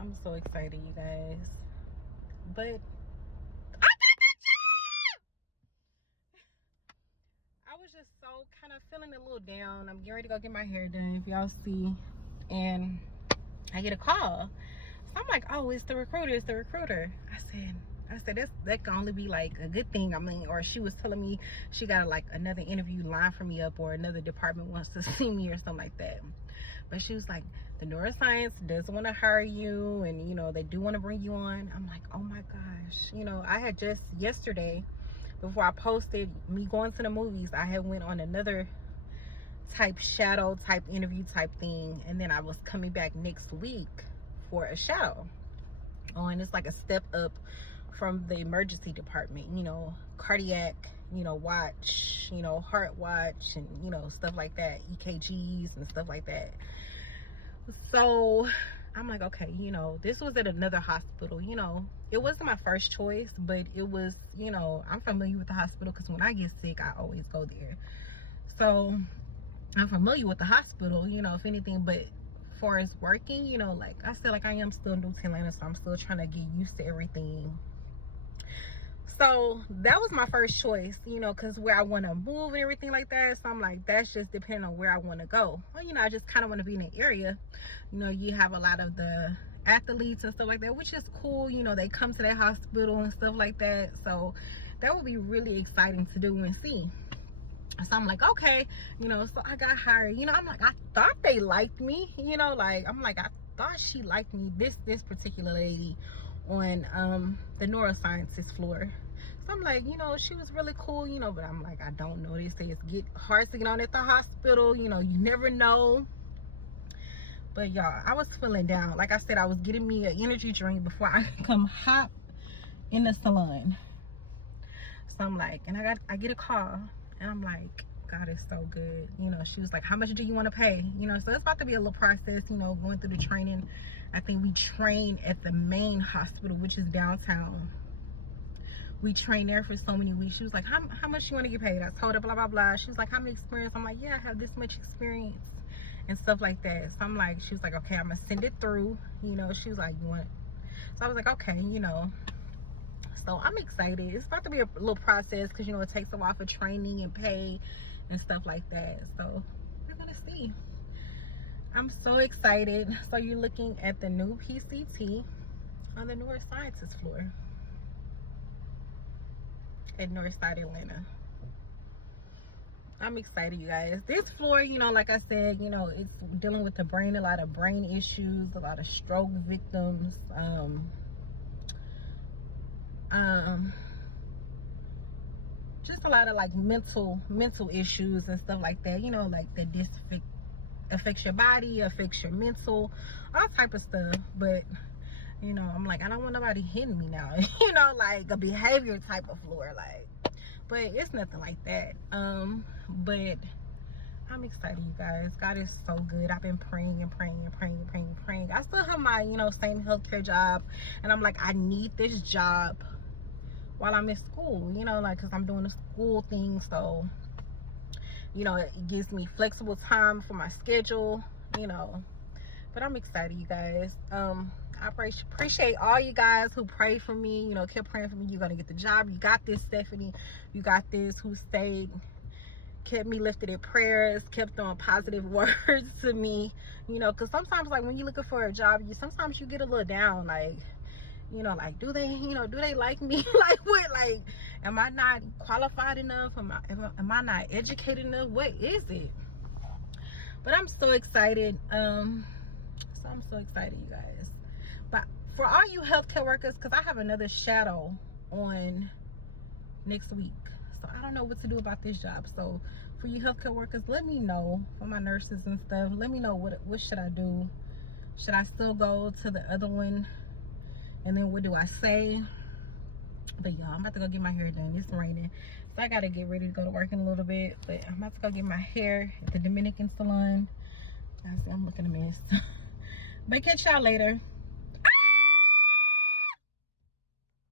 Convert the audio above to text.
I'm so excited, you guys. But I got the job! I was just so kind of feeling a little down. I'm getting ready to go get my hair done, if y'all see. And I get a call. So I'm like, oh, it's the recruiter, it's the recruiter. I said that can only be like a good thing. I mean, or she was telling me she got like another interview line for me up, or another department wants to see me or something like that. But she was like, the NeuroScientist doesn't want to hire you, and you know, they do want to bring you on. I'm like, oh my gosh. You know, I had just yesterday, before I posted me going to the movies, I had went on another type shadow type interview type thing, and then I was coming back next week for a shadow. Oh, and it's like a step up from the emergency department, you know, cardiac, you know, watch, you know, heart watch, and you know, stuff like that, EKGs and stuff like that. So I'm like, okay, you know, this was at another hospital. You know, it wasn't my first choice, but it was, you know, I'm familiar with the hospital because when I get sick, I always go there. So I'm familiar with the hospital, you know, if anything. But far as working, you know, like I said, like I am still new to Atlanta, so I'm still trying to get used to everything. So that was my first choice, you know, because where I want to move and everything like that. So I'm like, that's just depending on where I want to go. Well, you know, I just kind of want to be in an area, you know, you have a lot of the athletes and stuff like that, which is cool. You know, they come to that hospital and stuff like that. So that would be really exciting to do and see. So I'm like, okay, you know, so I got hired. You know, I'm like, I thought they liked me, you know, like, I'm like, I thought she liked me, this particular lady on the NeuroScientist floor. So I'm like, you know, she was really cool, you know, but I'm like, I don't know. They say it's hard to get on at the hospital, you know, you never know. But y'all, I was feeling down. Like I said, I was getting me an energy drink before I come hop in the salon. So I'm like, and I get a call, and I'm like, God is so good. You know, she was like, how much do you want to pay? You know, so it's about to be a little process, you know, going through the training. I think we train at the main hospital, which is downtown. We trained there for so many weeks. She was like, how much you want to get paid? I told her, blah, blah, blah. She was like, how many experience? I'm like, yeah, I have this much experience and stuff like that. So I'm like, she was like, okay, I'm going to send it through. You know, she was like, you want? So I was like, okay, you know. So I'm excited. It's about to be a little process because, you know, it takes a while for training and pay and stuff like that. So we're going to see. I'm so excited. So you're looking at the new PCT on the NeuroScientist floor at Northside Atlanta. I'm excited, you guys. This floor, you know, like I said, you know, it's dealing with the brain, a lot of brain issues, a lot of stroke victims, just a lot of like mental issues and stuff like that, you know, like that this affects your body, affects your mental, all type of stuff. But you know, I'm like, I don't want nobody hitting me now. You know, like a behavior type of floor, like, but it's nothing like that. But I'm excited, you guys. God is so good. I've been praying and praying and praying and praying and praying. I still have my, you know, same healthcare job, and I'm like, I need this job while I'm in school, you know, like, because I'm doing a school thing. So, you know, it gives me flexible time for my schedule, you know. But I'm excited, you guys. I appreciate all you guys who prayed for me, you know, kept praying for me. You're gonna get the job. You got this, Stephanie. You got this. Who stayed, kept me lifted in prayers, kept on positive words to me, you know, because sometimes, like, when you're looking for a job, sometimes you get a little down, like, you know, like, do they like me? Like, what, like, am I not qualified enough? Am I not educated enough? What is it? But I'm so excited. So I'm so excited, you guys. But for all you healthcare workers, because I have another shadow on next week, so I don't know what to do about this job. So for you healthcare workers, let me know. For my nurses and stuff, let me know what should I do. Should I still go to the other one? And then what do I say? But y'all, I'm about to go get my hair done. It's raining, so I gotta get ready to go to work in a little bit. But I'm about to go get my hair at the Dominican salon. I see I'm looking a mess. But catch y'all later.